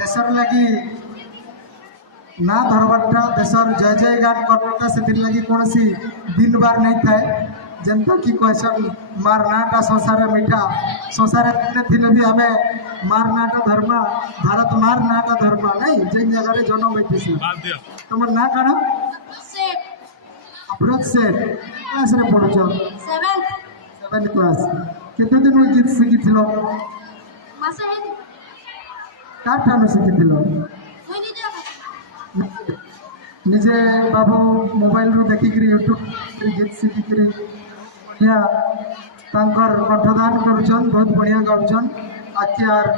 देशर लगी ना धरबाटा देशर जय जयगान करवाटा से लगी कौन सी दिन बार नहीं थाए जनता की क्वेश्चन मार नाटा संसार मीठा संसार थी भी आम मार नाटा धर्मा भारत मार नाटा धर्मा नहीं जिन जगह जन्म होती तुम ना कण अफरोज सेठ क्लास रे पढ़ुछ 7th क्लास केते दिन गीत शिखी काठानु शिखी निजे बाबू मोबाइल रू देखिक यूट्यूब गीत शिखिक बढ़िया कंठदान करुछन बहुत बढ़िया गाउछन आखियार